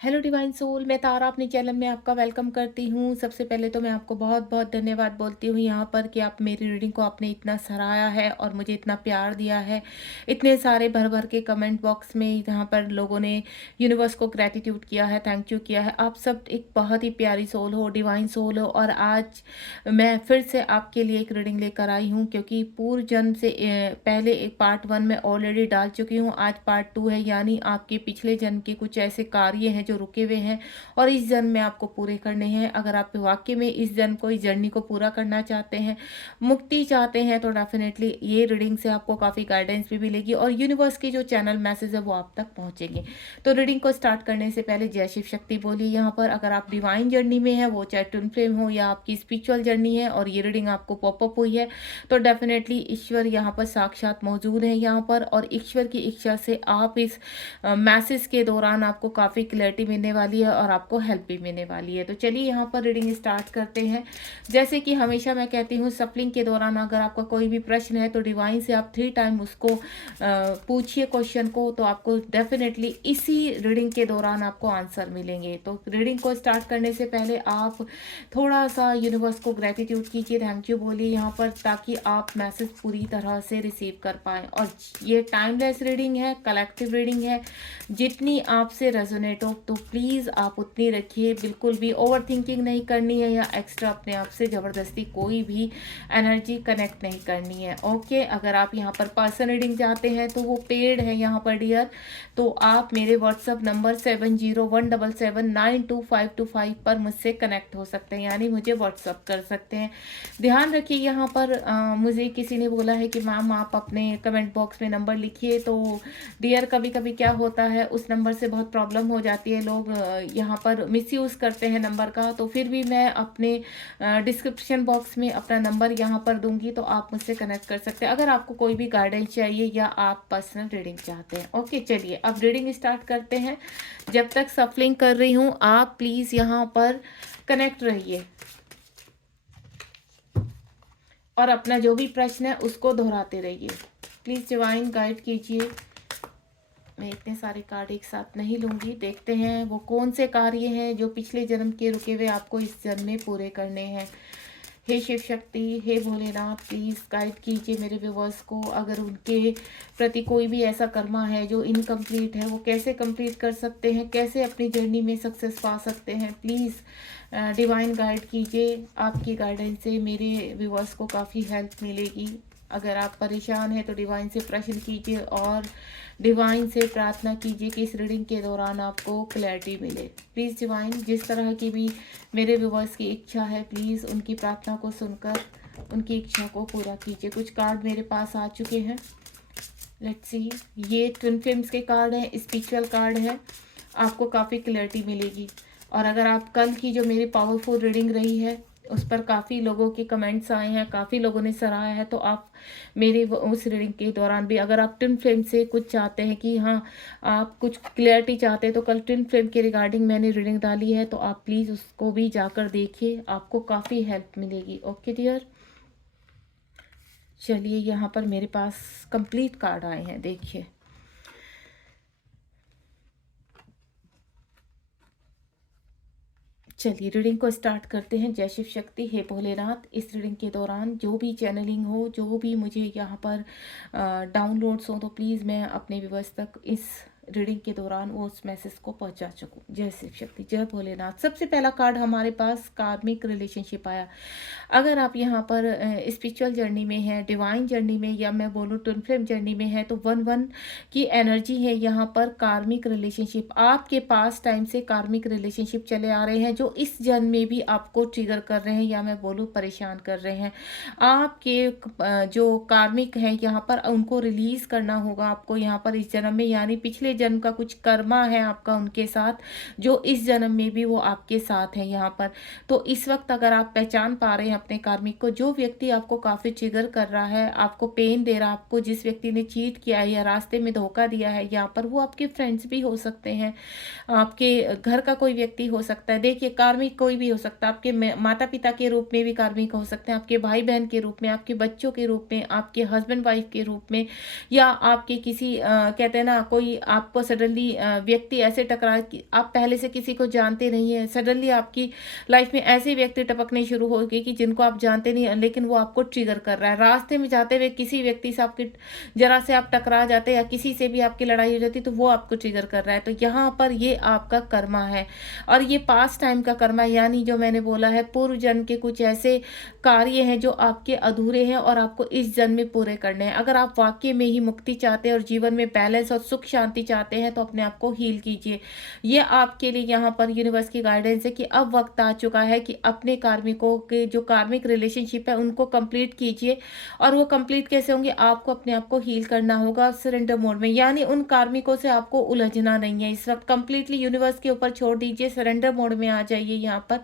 Hello divine soul, मैं तारा अपने channel में आपका वेलकम करती हूँ। सबसे पहले तो मैं आपको बहुत बहुत धन्यवाद बोलती हूँ यहाँ पर कि आप मेरी रीडिंग को आपने इतना सराहा है और मुझे इतना प्यार दिया है। इतने सारे भर भर के कमेंट बॉक्स में यहाँ पर लोगों ने यूनिवर्स को ग्रैटिट्यूड किया है, थैंक यू किया है। आप सब एक बहुत ही प्यारी सोल हो, डिवाइन सोल हो। और आज मैं फिर से आपके लिए एक रीडिंग लेकर आई हूँ, क्योंकि पूर्व जन्म से पहले एक पार्ट 1 में ऑलरेडी डाल चुकी हूँ। आज पार्ट 2 है, यानी आपके पिछले जन्म के कुछ ऐसे कार्य हैं जो रुके हुए हैं और इस जन्म में आपको पूरे करने हैं। अगर आप वाकई में इस जन्म को, इस जर्नी को पूरा करना चाहते हैं, मुक्ति चाहते हैं, तो डेफिनेटली ये रीडिंग से आपको काफ़ी गाइडेंस भी मिलेगी और यूनिवर्स की जो चैनल मैसेज है वो आप तक पहुंचेंगे। तो रीडिंग को स्टार्ट करने से पहले जय शिव शक्ति बोलिए यहाँ पर। अगर आप डिवाइन जर्नी में है, वो चाहे ट्विन फ्लेम हो या आपकी स्पिरिचुअल जर्नी है और ये रीडिंग आपको पॉपअप हुई है, तो डेफिनेटली ईश्वर यहाँ पर साक्षात मौजूद है यहाँ पर, और ईश्वर की इच्छा से आप इस मैसेज के दौरान आपको काफ़ी क्लैरिटी मिलने वाली है और आपको हेल्प भी मिलने वाली है। तो चलिए यहाँ पर रीडिंग स्टार्ट करते हैं। जैसे कि हमेशा मैं कहती हूँ, सफलिंग के दौरान अगर आपका कोई भी प्रश्न है तो डिवाइन से आप 3 टाइम उसको पूछिए क्वेश्चन को, तो आपको डेफिनेटली इसी रीडिंग के दौरान आपको आंसर मिलेंगे। तो रीडिंग को स्टार्ट करने से पहले आप थोड़ा सा यूनिवर्स को ग्रेटिट्यूड कीजिए, थैंक यू बोलिए यहाँ पर, ताकि आप मैसेज पूरी तरह से रिसीव कर पाएँ। और ये टाइमलेस रीडिंग है, कलेक्टिव रीडिंग है, जितनी आपसे रेजोनेट हो तो प्लीज़ आप उतनी रखिए। बिल्कुल भी ओवर थिंकिंग नहीं करनी है या एक्स्ट्रा अपने आप से ज़बरदस्ती कोई भी एनर्जी कनेक्ट नहीं करनी है। ओके, अगर आप यहाँ पर पर्सन रीडिंग चाहते हैं तो वो पेड है यहाँ पर डियर। तो आप मेरे व्हाट्सअप नंबर 7017792525 पर मुझसे कनेक्ट हो सकते हैं, यानी मुझे व्हाट्सअप कर सकते हैं। ध्यान रखिए यहाँ पर मुझे किसी ने बोला है कि मैम आप अपने कमेंट बॉक्स में नंबर लिखिए। तो डियर, कभी कभी क्या होता है, उस नंबर से बहुत प्रॉब्लम हो जाती है, लोग यहाँ पर मिसयूज़ करते हैं नंबर का। तो फिर भी मैं अपने डिस्क्रिप्शन बॉक्स में अपना नंबर यहाँ पर दूंगी, तो आप मुझसे कनेक्ट कर सकते हैं अगर आपको कोई भी गाइडेंस चाहिए या आप पर्सनल रीडिंग चाहते हैं। ओके, चलिए अब रीडिंग स्टार्ट करते हैं। जब तक सफलिंग कर रही हूँ, आप प्लीज़ यहाँ पर कनेक्ट रहिए और अपना जो भी प्रश्न है उसको दोहराते रहिए। प्लीज़ डिवाइन गाइड कीजिए। मैं इतने सारे कार्ड एक साथ नहीं लूँगी। देखते हैं वो कौन से कार्य हैं जो पिछले जन्म के रुके हुए आपको इस जन्म में पूरे करने हैं। हे शिव शक्ति, हे भोलेनाथ, प्लीज़ गाइड कीजिए मेरे व्यूवर्स को। अगर उनके प्रति कोई भी ऐसा कर्मा है जो इनकम्प्लीट है, वो कैसे कंप्लीट कर सकते हैं, कैसे अपनी जर्नी में सक्सेस पा सकते हैं। प्लीज़ डिवाइन गाइड कीजिए। आपकी गाइडेंस से मेरे व्यूवर्स को काफ़ी हेल्प मिलेगी। अगर आप परेशान हैं तो डिवाइन से प्रश्न कीजिए और डिवाइन से प्रार्थना कीजिए कि इस रीडिंग के दौरान आपको क्लैरिटी मिले। प्लीज़ डिवाइन, जिस तरह की भी मेरे व्यूवर्स की इच्छा है, प्लीज़ उनकी प्रार्थना को सुनकर उनकी इच्छा को पूरा कीजिए। कुछ कार्ड मेरे पास आ चुके हैं, लेट्स सी। ये ट्विन फ्लेम्स के कार्ड हैं, स्पिरिचुअल कार्ड है, आपको काफ़ी क्लैरिटी मिलेगी। और अगर आप कल की जो मेरी पावरफुल रीडिंग रही है उस पर काफ़ी लोगों के कमेंट्स आए हैं, काफ़ी लोगों ने सराहा है, तो आप मेरी उस रीडिंग के दौरान भी अगर आप ट्विन फ्लेम से कुछ चाहते हैं कि हाँ आप कुछ क्लैरिटी चाहते हैं, तो कल ट्विन फ्लेम के रिगार्डिंग मैंने रीडिंग डाली है, तो आप प्लीज़ उसको भी जाकर देखिए, आपको काफ़ी हेल्प मिलेगी। ओके डियर, चलिए यहाँ पर मेरे पास कंप्लीट कार्ड आए हैं, देखिए। चलिए रीडिंग को स्टार्ट करते हैं। जय शिव शक्ति, हे भोलेनाथ, इस रीडिंग के दौरान जो भी चैनलिंग हो, जो भी मुझे यहाँ पर डाउनलोड्स हो, तो प्लीज़ मैं अपने व्यूवर्स तक इस रीडिंग के दौरान वो उस मैसेज को पहुँचा सकूँ। जय शिव शक्ति, जय भोलेनाथ। सबसे पहला कार्ड हमारे पास कार्मिक रिलेशनशिप आया। अगर आप यहाँ पर स्पिरिचुअल जर्नी में है, डिवाइन जर्नी में, या मैं बोलूँ ट्विन फ्लेम जर्नी में है, तो 1-1 की एनर्जी है यहाँ पर। कार्मिक रिलेशनशिप, आपके पास टाइम से कार्मिक रिलेशनशिप चले आ रहे हैं जो इस जन्म में भी आपको ट्रिगर कर रहे हैं, या मैं बोलूँ परेशान कर रहे हैं। आपके जो कार्मिक है यहाँ पर, उनको रिलीज करना होगा आपको यहाँ पर इस जन्म में, यानी पिछले जन्म का कुछ कर्मा है आपका उनके साथ, जो इस जन्म में भी वो आपके साथ है यहाँ पर। तो इस वक्त अगर आप पहचान पा रहे हैं अपने कार्मिक को, जो व्यक्ति आपको काफ़ी ट्रिगर कर रहा है, आपको पेन दे रहा है, आपको जिस व्यक्ति ने चीट किया है या रास्ते में धोखा दिया है यहाँ पर, वो आपके फ्रेंड्स भी हो सकते हैं, आपके घर का कोई व्यक्ति हो सकता है। देखिए, कार्मिक कोई भी हो सकता है, आपके माता पिता के रूप में भी कार्मिक हो सकते हैं, आपके भाई बहन के रूप में, आपके बच्चों के रूप में, आपके हस्बैंड वाइफ के रूप में, या आपके किसी कहते हैं ना, कोई आप आपको सडनली व्यक्ति ऐसे टकराए कि आप पहले से किसी को जानते नहीं हैं, सडनली आपकी लाइफ में ऐसे व्यक्ति टपकने शुरू हो गए कि जिनको आप जानते नहीं हैं, लेकिन वो आपको ट्रिगर कर रहा है। रास्ते में जाते हुए किसी व्यक्ति से आपकी ज़रा से आप टकरा जाते हैं या किसी से भी आपकी लड़ाई हो जाती है, तो वो आपको ट्रिगर कर रहा है। तो यहाँ पर ये आपका कर्मा है और ये पास्ट टाइम का कर्मा, यानी जो मैंने बोला है पूर्व जन्म के कुछ ऐसे कार्य हैं जो आपके अधूरे हैं और आपको इस जन्म में पूरे करने हैं। अगर आप वाक़ई में ही मुक्ति चाहते हैं और जीवन में बैलेंस और सुख शांति चाहते हैं, तो अपने आप को हील कीजिए। ये आपके लिए यहाँ पर यूनिवर्स की गाइडेंस है कि अब वक़्त आ चुका है कि अपने कार्मिकों के जो कार्मिक रिलेशनशिप है उनको कंप्लीट कीजिए। और वो कंप्लीट कैसे होंगे? आपको अपने आप को हील करना होगा सरेंडर मोड में, यानी उन कार्मिकों से आपको उलझना नहीं है। इस वक़्त कंप्लीटली यूनिवर्स के ऊपर छोड़ दीजिए, सरेंडर मोड में आ जाइए यहाँ पर।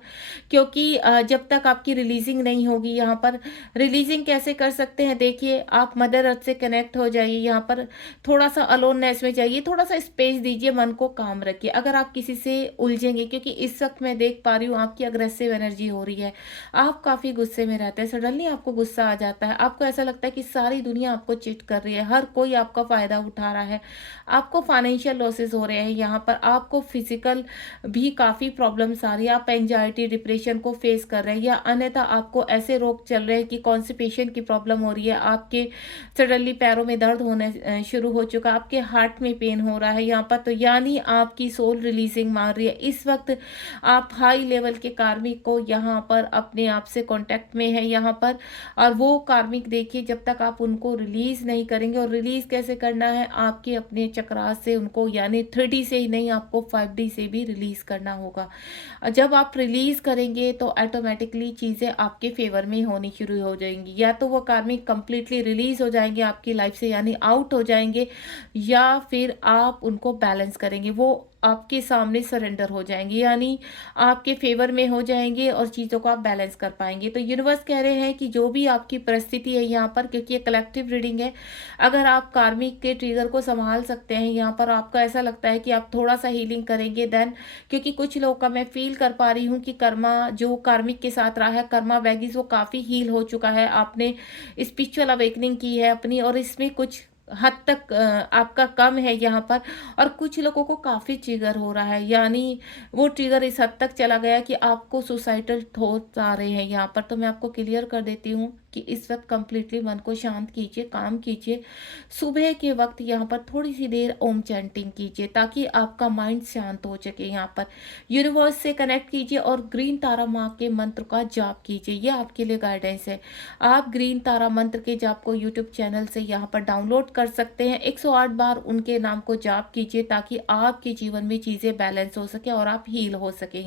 क्योंकि जब तक आपकी रिलीज़िंग नहीं होगी यहाँ पर, रिलीज़िंग कैसे कर सकते हैं? देखिए, आप मदर अर्थ से कनेक्ट हो जाइए यहाँ पर, थोड़ा-सा अलोननेस में जाइए, थोड़ा-सा स्पेस दीजिए, मन को काम रखिए। अगर आप किसी से उलझेंगे, क्योंकि इस वक़्त मैं देख पा रही हूँ आपकी अग्रेसिव एनर्जी हो रही है, आप काफ़ी गुस्से में रहते हैं, सडनली आपको गुस्सा आ जाता है, आपको ऐसा लगता है कि सारी दुनिया आपको चीट कर रही है, हर कोई आपका फ़ायदा उठा रहा है, आपको फाइनेंशियल लॉसेस हो रहे हैं यहाँ पर, आपको फिज़िकल भी काफ़ी प्रॉब्लम्स आ रही है, आप एंग्जायटी, डिप्रेशन को फेस कर रहे हैं, या अन्यथा आपको ऐसे रोग चल रहे हैं कि कॉन्स्टिपेशन की प्रॉब्लम हो रही है, आपके सडनली पैरों में दर्द होने शुरू हो चुका, आपके हार्ट में पेन हो रहा है यहाँ पर, तो यानी आपकी सोल रिलीजिंग मार रही है। इस वक्त आप हाई लेवल के कार्मिक को यहाँ पर अपने आप से कांटेक्ट में है यहाँ पर, और वो कार्मिक देखिए जब तक आप उनको रिलीज नहीं करेंगे, और रिलीज कैसे करना है? आपके अपने चक्रास से उनको, यानी 3D से ही नहीं, आपको 5D से भी रिलीज करना होगा। जब आप रिलीज करेंगे तो ऑटोमेटिकली चीज़ें आपके फेवर में होनी शुरू हो जाएंगी, या तो वो कार्मिक कंप्लीटली रिलीज हो जाएंगे आपकी लाइफ से, यानी आउट हो जाएंगे, या फिर आप उनको बैलेंस करेंगे, वो आपके सामने सरेंडर हो जाएंगे, यानी आपके फेवर में हो जाएंगे और चीज़ों को आप बैलेंस कर पाएंगे। तो यूनिवर्स कह रहे हैं कि जो भी आपकी परिस्थिति है यहाँ पर, क्योंकि ये कलेक्टिव रीडिंग है, अगर आप कार्मिक के ट्रिगर को संभाल सकते हैं यहाँ पर, आपका ऐसा लगता है कि आप थोड़ा सा हीलिंग करेंगे देन, क्योंकि कुछ लोगों का मैं फील कर पा रही हूँ कि कर्मा जो कार्मिक के साथ रहा है, कर्मा बैगेज, वो काफ़ी हील हो चुका है, आपने स्पिरिचुअल अवेकनिंग की है अपनी, और इसमें कुछ हद तक आपका कम है यहाँ पर। और कुछ लोगों को काफ़ी ट्रिगर हो रहा है, यानी वो ट्रिगर इस हद तक चला गया कि आपको सुसाइडल थॉट्स आ रहे हैं यहाँ पर। तो मैं आपको क्लियर कर देती हूँ कि इस वक्त कंप्लीटली मन को शांत कीजिए, काम कीजिए। सुबह के वक्त यहाँ पर थोड़ी सी देर ओम चैंटिंग कीजिए, ताकि आपका माइंड शांत हो सके। यहाँ पर यूनिवर्स से कनेक्ट कीजिए और ग्रीन तारा माँ के मंत्र का जाप कीजिए, ये आपके लिए गाइडेंस है। आप ग्रीन तारा मंत्र के जाप को यूट्यूब चैनल से यहाँ पर डाउनलोड कर सकते हैं। 108 बार उनके नाम को जाप कीजिए, ताकि आपके जीवन में चीज़ें बैलेंस हो सके और आप हील हो सके।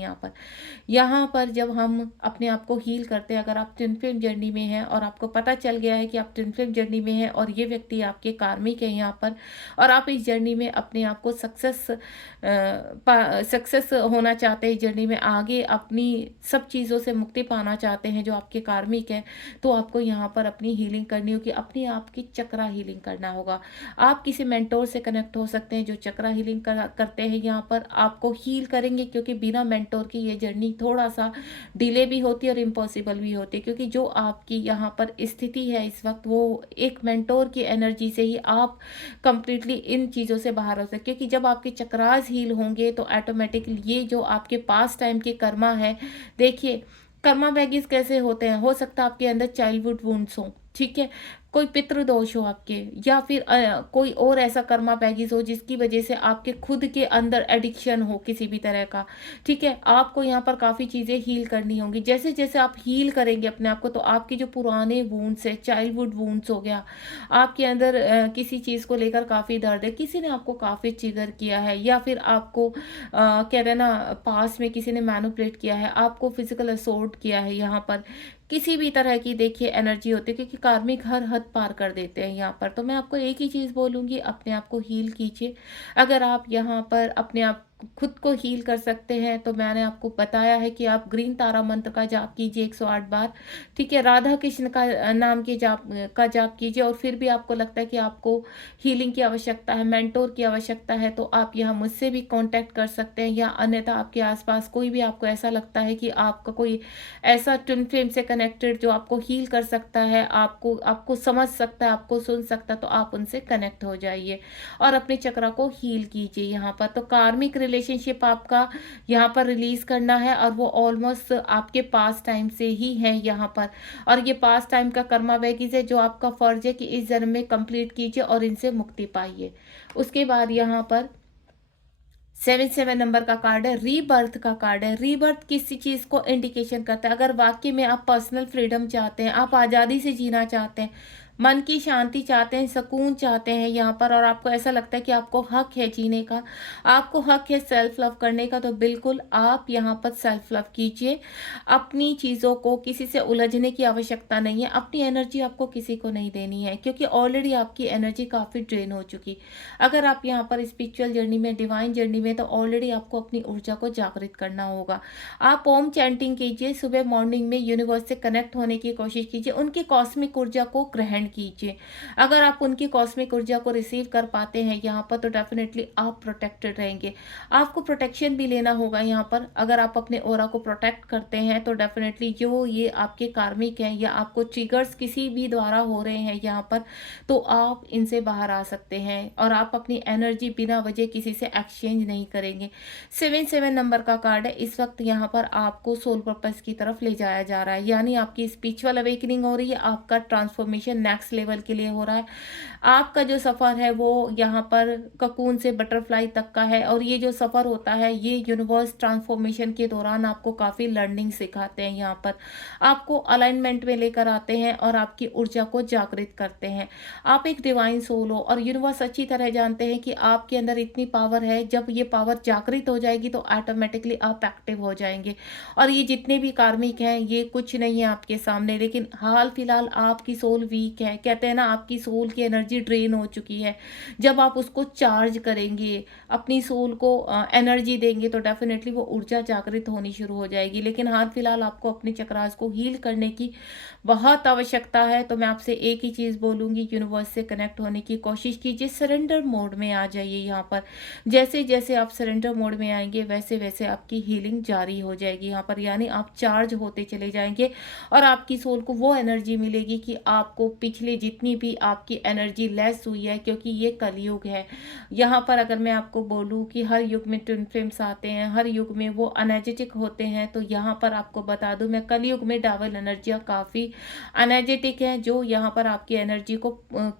यहाँ पर जब हम अपने आप को हील करते हैं, अगर आप ट्विन फ्लेम जर्नी में हैं और आपको पता चल गया है कि आप ट्विन फ्लेम जर्नी में हैं और ये व्यक्ति आपके कार्मिक है यहाँ पर, और आप इस जर्नी में अपने आप को सक्सेस होना चाहते हैं, इस जर्नी में आगे अपनी सब चीज़ों से मुक्ति पाना चाहते हैं जो आपके कार्मिक हैं, तो आपको यहाँ पर अपनी हीलिंग करनी होगी, अपनी आपकी चक्रा हीलिंग करना होगा। आप किसी मेंटोर से कनेक्ट हो सकते हैं जो चक्रा हीलिंग करते हैं, यहाँ पर आपको हील करेंगे, क्योंकि बिना मेंटोर की ये जर्नी थोड़ा सा डिले भी होती है और इम्पॉसिबल भी होती है, क्योंकि जो आपकी यहाँ पर स्थिति है इस वक्त, वो एक मेंटोर की एनर्जी से ही आप कंप्लीटली इन चीज़ों से बाहर हो सकते, क्योंकि जब आपके चक्रास हील होंगे तो ऑटोमेटिकली ये जो आपके पास टाइम के कर्मा है, देखिए कर्मा बैगेज कैसे होते हैं, हो सकता है आपके अंदर चाइल्डहुड वुंड्स हो, ठीक है, कोई पितृदोष हो आपके, या फिर कोई और ऐसा कर्मा बैगेज हो जिसकी वजह से आपके खुद के अंदर एडिक्शन हो किसी भी तरह का, ठीक है। आपको यहाँ पर काफ़ी चीज़ें हील करनी होंगी। जैसे जैसे आप हील करेंगे अपने आप को, तो आपके जो पुराने वूंड्स है, चाइल्डहुड वूंड्स हो गया, आपके अंदर किसी चीज़ को लेकर काफ़ी दर्द है, किसी ने आपको काफ़ी ट्रिगर किया है, या फिर आपको कह रहे ना पास में किसी ने मैनिपुलेट किया है, आपको फिजिकल असोल्ट किया है, यहाँ पर किसी भी तरह की देखिए एनर्जी होती है, क्योंकि कार्मिक हर हद पार कर देते हैं यहाँ पर। तो मैं आपको एक ही चीज़ बोलूँगी, अपने आप को हील कीजिए। अगर आप यहाँ पर अपने आप खुद को हील कर सकते हैं, तो मैंने आपको बताया है कि आप ग्रीन तारा मंत्र का जाप कीजिए 108 बार, ठीक है? राधा कृष्ण का नाम के जाप का जाप कीजिए, और फिर भी आपको लगता है कि आपको हीलिंग की आवश्यकता है, मेंटोर की आवश्यकता है, तो आप यहाँ मुझसे भी कॉन्टैक्ट कर सकते हैं, या अन्यथा आपके आस-पास कोई भी आपको ऐसा लगता है कि आपका कोई ऐसा ट्विन फ्लेम से कनेक्टेड जो आपको हील कर सकता है, आपको आपको समझ सकता है, आपको सुन सकता है, तो आप उनसे कनेक्ट हो जाइए और अपने चक्र को हील कीजिए यहाँ पर। तो कार्मिक रिलेशनशिप आपका यहाँ पर रिलीज़ करना है, और वो ऑलमोस्ट आपके पास टाइम से ही है यहाँ पर, और ये पास टाइम का कर्मा बैगेज है जो आपका फ़र्ज़ है कि इस जन्म में कंप्लीट कीजिए और इनसे मुक्ति पाइए। उसके बाद यहाँ पर 77 नंबर का कार्ड है, रीबर्थ का कार्ड है। रीबर्थ किसी चीज़ को इंडिकेशन करता है। अगर वाक़ई में आप पर्सनल फ्रीडम चाहते हैं, आप आज़ादी से जीना चाहते हैं, मन की शांति चाहते हैं, सुकून चाहते हैं यहाँ पर, और आपको ऐसा लगता है कि आपको हक है जीने का, आपको हक है सेल्फ लव करने का, तो बिल्कुल आप यहाँ पर सेल्फ लव कीजिए। अपनी चीज़ों को किसी से उलझने की आवश्यकता नहीं है। अपनी एनर्जी आपको किसी को नहीं देनी है, क्योंकि ऑलरेडी आपकी एनर्जी काफ़ी ड्रेन हो चुकी। अगर आप यहाँ पर स्पिरिचुअल जर्नी में, डिवाइन जर्नी में, तो ऑलरेडी आपको अपनी ऊर्जा को जागृत करना होगा। आप ओम चैंटिंग कीजिए, सुबह मॉर्निंग में यूनिवर्स से कनेक्ट होने की कोशिश कीजिए, उनकी कॉस्मिक ऊर्जा को ग्रहण कीजिए। अगर आप उनकी कॉस्मिक ऊर्जा को रिसीव कर पाते हैं यहाँ पर, तो डेफिनेटली आप प्रोटेक्टेड रहेंगे। आपको प्रोटेक्शन भी लेना होगा यहाँ पर। अगर आप अपने ऑरा को प्रोटेक्ट करते हैं, तो डेफिनेटली जो ये आपके कार्मिक हैं या आपको ट्रिगर्स किसी भी द्वारा हो रहे हैं यहाँ पर, तो आप इनसे बाहर आ सकते हैं, और आप अपनी एनर्जी बिना वजह किसी से एक्सचेंज नहीं करेंगे। 77 नंबर का कार्ड है। इस वक्त यहाँ पर आपको सोल पर्पस की तरफ ले जाया जा रहा है, यानी आपकी स्पिरिचुअल अवेकनिंग हो रही है, आपका ट्रांसफॉर्मेशन नेक्स्ट लेवल के लिए हो रहा है। आपका जो सफ़र है वो यहाँ पर ककून से बटरफ्लाई तक का है, और ये जो सफ़र होता है ये यूनिवर्स ट्रांसफॉर्मेशन के दौरान आपको काफ़ी लर्निंग सिखाते हैं यहाँ पर, आपको अलाइनमेंट में लेकर आते हैं और आपकी ऊर्जा को जागृत करते हैं। आप एक डिवाइन सोल हो, और यूनिवर्स अच्छी तरह जानते हैं कि आपके अंदर इतनी पावर है, जब ये पावर जागृत हो जाएगी तो ऑटोमेटिकली आप एक्टिव हो जाएंगे। और ये जितने भी कार्मिक हैं ये कुछ नहीं है आपके सामने, लेकिन हाल फिलहाल आपकी सोल वीक है, कहते हैं ना आपकी सोल की एनर्जी ड्रेन हो चुकी है। जब आप उसको चार्ज करेंगे, अपनी सोल को एनर्जी देंगे, तो डेफिनेटली वो ऊर्जा जागृत होनी शुरू हो जाएगी। लेकिन हाल फिलहाल आपको अपने चक्रास को हील करने की बहुत आवश्यकता है। तो मैं आपसे एक ही चीज़ बोलूँगी, यूनिवर्स से कनेक्ट होने की कोशिश कीजिए, सरेंडर मोड में आ जाइए यहाँ पर। जैसे जैसे आप सरेंडर मोड में आएंगे, वैसे वैसे आपकी हीलिंग जारी हो जाएगी यहाँ पर, यानी आप चार्ज होते चले जाएंगे, और आपकी सोल को वो एनर्जी मिलेगी कि आपको पिछले जितनी भी आपकी एनर्जी लेस हुई है, क्योंकि ये कलयुग है यहाँ पर। अगर मैं आपको बोलूँ कि हर युग में ट्विन फ्लेम्स आते हैं, हर युग में वो एनर्जेटिक होते हैं, तो यहाँ पर आपको बता दूं मैं, कलयुग में डबल एनर्जियाँ काफ़ी एनर्जेटिक हैं, जो यहाँ पर आपकी एनर्जी को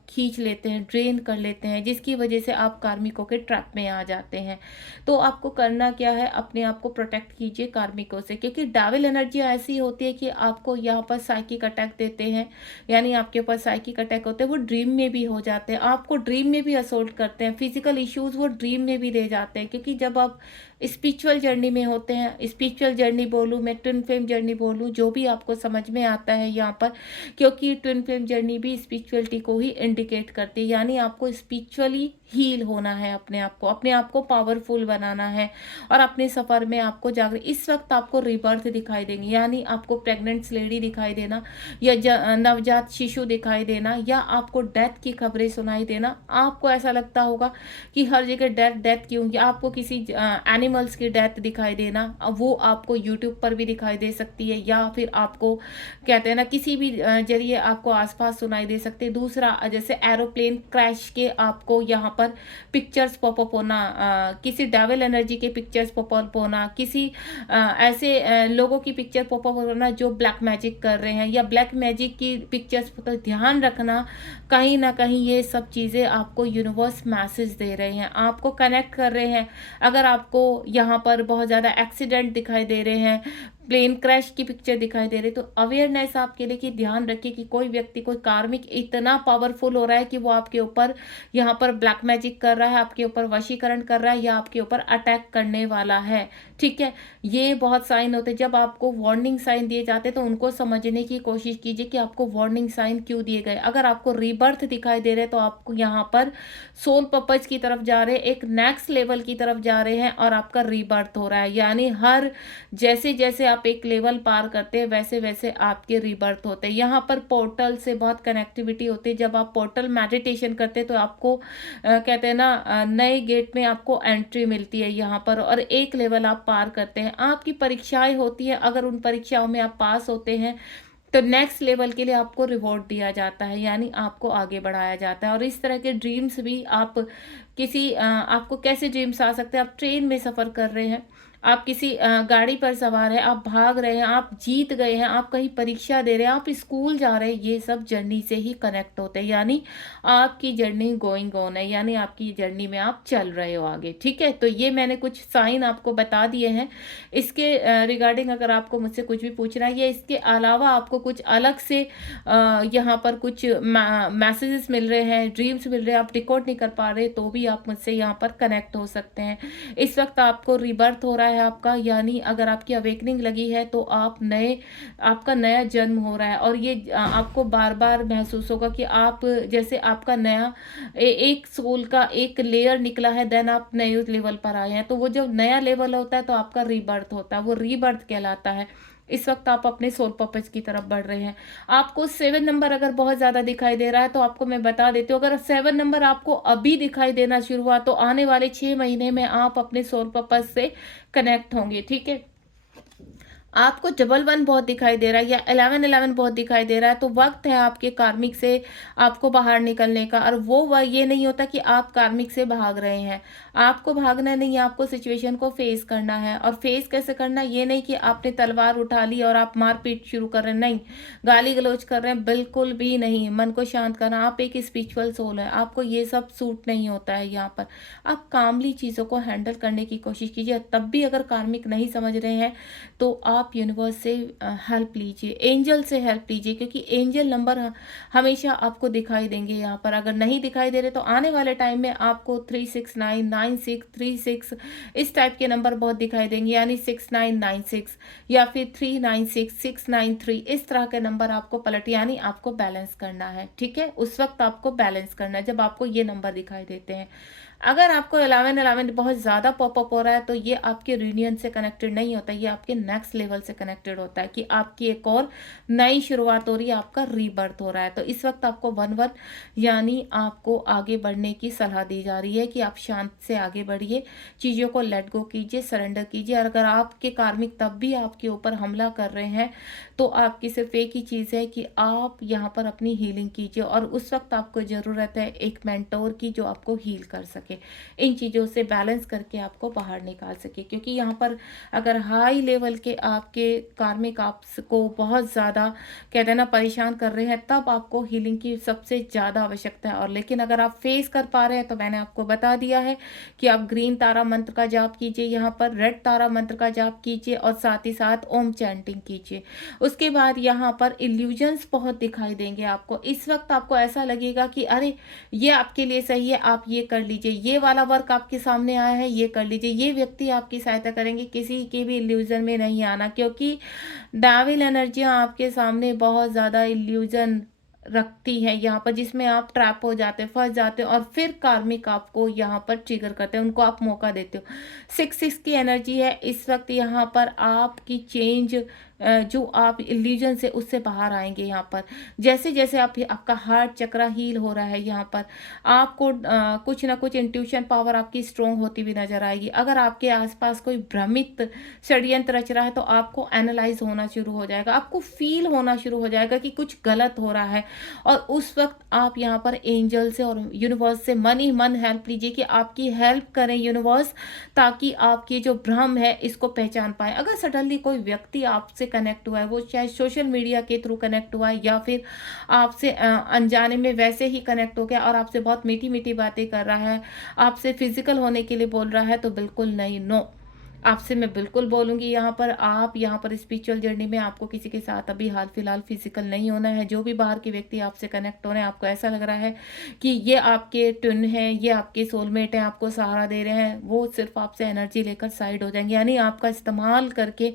खींच लेते हैं, ड्रेन कर लेते हैं, जिसकी वजह से आप कार्मिकों के ट्रैप में आ जाते हैं। तो आपको करना क्या है, अपने आप को प्रोटेक्ट कीजिए कार्मिकों से, क्योंकि डबल एनर्जी ऐसी होती है कि आपको यहाँ पर साइकिक अटैक देते हैं, यानी आपके ऊपर साइकिक अटैक होते हैं, वो ड्रीम में भी हो जाते हैं, आपको ड्रीम में भी असोल्ट करते हैं, फिजिकल इश्यूज वो ड्रीम में भी ले जाते हैं। क्योंकि जब आप स्पिरिचुअल जर्नी में होते हैं, स्पिरिचुअल जर्नी बोलूँ मैं, ट्विन फ्लेम जर्नी बोलूँ, जो भी आपको समझ में आता है यहाँ पर, क्योंकि ट्विन फ्लेम जर्नी भी स्पिरिचुअलिटी को ही इंडिकेट करती है, यानी आपको स्पिरिचुअली हील होना है, अपने आप को पावरफुल बनाना है, और अपने सफ़र में आपको जागृत। इस वक्त आपको रिबर्थ दिखाई देंगे, यानी आपको प्रेग्नेंट लेडी दिखाई देना, या नवजात शिशु दिखाई देना, या आपको डेथ की खबरें सुनाई देना। आपको ऐसा लगता होगा कि हर जगह डेथ डेथ क्यों, या आपको किसी एनिमल्स की डेथ दिखाई देना, वो आपको यूट्यूब पर भी दिखाई दे सकती है, या फिर आपको कहते हैं ना किसी भी जरिए आपको आसपास सुनाई दे सकते हैं। दूसरा, जैसे एरोप्लेन क्रैश के आपको यहाँ पर पिक्चर्स पॉपअप होना, किसी डेविल एनर्जी के पिक्चर्स पॉपअप होना, किसी ऐसे लोगों की पिक्चर पॉपअप होना जो ब्लैक मैजिक कर रहे हैं, या ब्लैक मैजिक की पिक्चर्स। तो ध्यान रखना, कहीं ना कहीं ये सब चीज़ें आपको यूनिवर्स मैसेज दे रहे हैं, आपको कनेक्ट कर रहे हैं। अगर आपको यहाँ पर बहुत ज़्यादा एक्सीडेंट दिखाई दे रहे हैं, प्लेन क्रैश की पिक्चर दिखाई दे रही है। तो अवेयरनेस आपके लिए कि ध्यान रखिए कि कोई व्यक्ति, कोई कार्मिक इतना पावरफुल हो रहा है कि वो आपके ऊपर यहाँ पर ब्लैक मैजिक कर रहा है, आपके ऊपर वशीकरण कर रहा है या आपके ऊपर अटैक करने वाला है। ठीक है? ये बहुत साइन होते हैं। जब आपको वार्निंग साइन दिए जाते हैं तो उनको समझने की कोशिश कीजिए कि आपको वार्निंग साइन क्यों दिए गए। अगर आपको रीबर्थ दिखाई दे रहे हैं तो आपको यहाँ पर सोल पर्पज की तरफ जा रहे हैं, एक नेक्स्ट लेवल की तरफ जा रहे हैं और आपका रीबर्थ हो रहा है। यानी हर जैसे जैसे आप एक लेवल पार करते हैं वैसे वैसे आपके रीबर्थ होते हैं। यहाँ पर पोर्टल से बहुत कनेक्टिविटी होती है। जब आप पोर्टल मेडिटेशन करते हैं तो आपको कहते हैं ना नए गेट में आपको एंट्री मिलती है यहाँ पर, और एक लेवल आप पार करते हैं। आपकी परीक्षाएं होती है, अगर उन परीक्षाओं में आप पास होते हैं तो नेक्स्ट लेवल के लिए आपको रिवॉर्ड दिया जाता है, यानी आपको आगे बढ़ाया जाता है। और इस तरह के ड्रीम्स भी आप किसी आपको कैसे ड्रीम्स आ सकते हैं? आप ट्रेन में सफ़र कर रहे हैं, आप किसी गाड़ी पर सवार हैं, आप भाग रहे हैं, आप जीत गए हैं, आप कहीं परीक्षा दे रहे हैं, आप स्कूल जा रहे हैं, ये सब जर्नी से ही कनेक्ट होते हैं। यानी आपकी जर्नी गोइंग ऑन है, यानी आपकी जर्नी में आप चल रहे हो आगे। ठीक है? तो ये मैंने कुछ साइन आपको बता दिए हैं। इसके रिगार्डिंग अगर आपको मुझसे कुछ भी पूछना है या इसके अलावा आपको कुछ अलग से यहाँ पर कुछ मैसेजेस मिल रहे हैं, ड्रीम्स मिल रहे हैं, आप डिकोड नहीं कर पा रहे, तो भी आप मुझसे यहाँ पर कनेक्ट हो सकते हैं। इस वक्त आपको रिबर्थ हो रहा है आपका, यानी अगर आपकी अवेकनिंग लगी है तो आपका नया जन्म हो रहा है। और ये आपको बार बार महसूस होगा कि आप जैसे आपका नया एक सोल का एक लेयर निकला है, देन आप नए लेवल पर आए हैं। तो वो जब नया लेवल होता है तो आपका रीबर्थ होता है, वो रीबर्थ कहलाता है। इस वक्त आप अपने सोल पर्पज की तरफ बढ़ रहे हैं। आपको 7 नंबर अगर बहुत ज़्यादा दिखाई दे रहा है तो आपको मैं बता देती हूँ, अगर 7 नंबर आपको अभी दिखाई देना शुरू हुआ तो आने वाले 6 महीने में आप अपने सोल पर्पज से कनेक्ट होंगे। ठीक है? आपको डबल 1 बहुत दिखाई दे रहा है या 11-11 बहुत दिखाई दे रहा है तो वक्त है आपके कार्मिक से आपको बाहर निकलने का। और वो ये नहीं होता कि आप कार्मिक से भाग रहे हैं, आपको भागना नहीं है, आपको सिचुएशन को फेस करना है। और फेस कैसे करना, ये नहीं कि आपने तलवार उठा ली और आप मारपीट शुरू कर रहे हैं, नहीं, गाली गलौज कर रहे हैं, बिल्कुल भी नहीं। मन को शांत करना, आप एक स्पिरिचुअल सोल है, आपको ये सब सूट नहीं होता है। यहाँ पर आप कामली चीज़ों को हैंडल करने की कोशिश कीजिए। तब भी अगर कार्मिक नहीं समझ रहे हैं तो आप यूनिवर्स से हेल्प लीजिए, एंजल से हेल्प लीजिए, क्योंकि एंजल नंबर हमेशा आपको दिखाई देंगे। यहाँ पर अगर नहीं दिखाई दे रहे तो आने वाले टाइम में आपको 369, 9636 इस टाइप के नंबर बहुत दिखाई देंगे, यानी 6996 या फिर 396, 693 इस तरह के नंबर आपको पलट, यानी आपको बैलेंस करना है। ठीक है? उस वक्त आपको बैलेंस करना है जब आपको ये नंबर दिखाई देते हैं। अगर आपको 11-11 बहुत ज़्यादा पॉपअप हो रहा है तो ये आपके यूनियन से कनेक्टेड नहीं होता, ये आपके नेक्स्ट लेवल से कनेक्टेड होता है कि आपकी एक और नई शुरुआत हो रही है, आपका रीबर्थ हो रहा है। तो इस वक्त आपको 1-1 यानी आपको आगे बढ़ने की सलाह दी जा रही है कि आप शांत से आगे बढ़िए, चीज़ों को लेट गो कीजिए, सरेंडर कीजिए। और अगर आपके कार्मिक तब भी आपके ऊपर हमला कर रहे हैं तो आपकी सिर्फ एक ही चीज़ है कि आप यहाँ पर अपनी हीलिंग कीजिए। और उस वक्त आपको ज़रूरत है एक मेंटोर की जो आपको हील कर सके, इन चीज़ों से बैलेंस करके आपको बाहर निकाल सके। क्योंकि यहाँ पर अगर हाई लेवल के आपके कार्मिक आपको बहुत ज़्यादा कहते हैं ना परेशान कर रहे हैं, तब आपको हीलिंग की सबसे ज़्यादा आवश्यकता है। और लेकिन अगर आप फेस कर पा रहे हैं तो मैंने आपको बता दिया है कि आप ग्रीन तारा मंत्र का जाप कीजिए, यहाँ पर रेड तारा मंत्र का जाप कीजिए और साथ ही साथ ओम चैंटिंग कीजिए। उसके बाद यहाँ पर इल्यूजन्स बहुत दिखाई देंगे आपको। इस वक्त आपको ऐसा लगेगा कि अरे ये आपके लिए सही है, आप ये कर लीजिए, ये वाला वर्क आपके सामने आया है, ये कर लीजिए। ये व्यक्ति आपकी सहायता करेंगे, किसी के भी इल्यूजन में नहीं आना, क्योंकि डेविल एनर्जियाँ आपके सामने बहुत ज़्यादा इल्यूजन रखती है यहाँ पर, जिसमें आप ट्रैप हो जाते हैं, फंस जाते हो और फिर कार्मिक आपको यहाँ पर ट्रिगर करते हैं, उनको आप मौका देते हो। 6-6 की एनर्जी है इस वक्त यहाँ पर, आपकी चेंज जो आप इल्यूजन से उससे बाहर आएंगे। यहाँ पर जैसे जैसे आपका हार्ट चक्रा हील हो रहा है, यहाँ पर आपको कुछ ना कुछ इंट्यूशन पावर आपकी स्ट्रोंग होती हुई नजर आएगी। अगर आपके आसपास कोई भ्रमित षड्यंत्र रच रहा है तो आपको एनालाइज होना शुरू हो जाएगा, आपको फील होना शुरू हो जाएगा कि कुछ गलत हो रहा है। और उस वक्त आप यहाँ पर एंजल से और यूनिवर्स से मन ही मन हेल्प लीजिए कि आपकी हेल्प करें यूनिवर्स, ताकि आपकी जो भ्रम है इसको पहचान पाए। अगर सडनली कोई व्यक्ति आपसे कनेक्ट हुआ है, वो चाहे सोशल मीडिया के थ्रू कनेक्ट हुआ है या फिर आपसे अनजाने में वैसे ही कनेक्ट हो गया और आपसे बहुत मीठी मीठी बातें कर रहा है, आपसे फिजिकल होने के लिए बोल रहा है, तो बिल्कुल नहीं, नो। आपसे मैं बिल्कुल बोलूँगी यहाँ पर, आप यहाँ पर स्पिरिचुअल जर्नी में आपको किसी के साथ अभी हाल-फिलहाल फिज़िकल नहीं होना है। जो भी बाहर के व्यक्ति आपसे कनेक्ट हो रहे हैं, आपको ऐसा लग रहा है कि ये आपके ट्विन हैं, ये आपके सोलमेट हैं, आपको सहारा दे रहे हैं, वो सिर्फ़ आपसे एनर्जी लेकर साइड हो जाएँगे। यानी आपका इस्तेमाल करके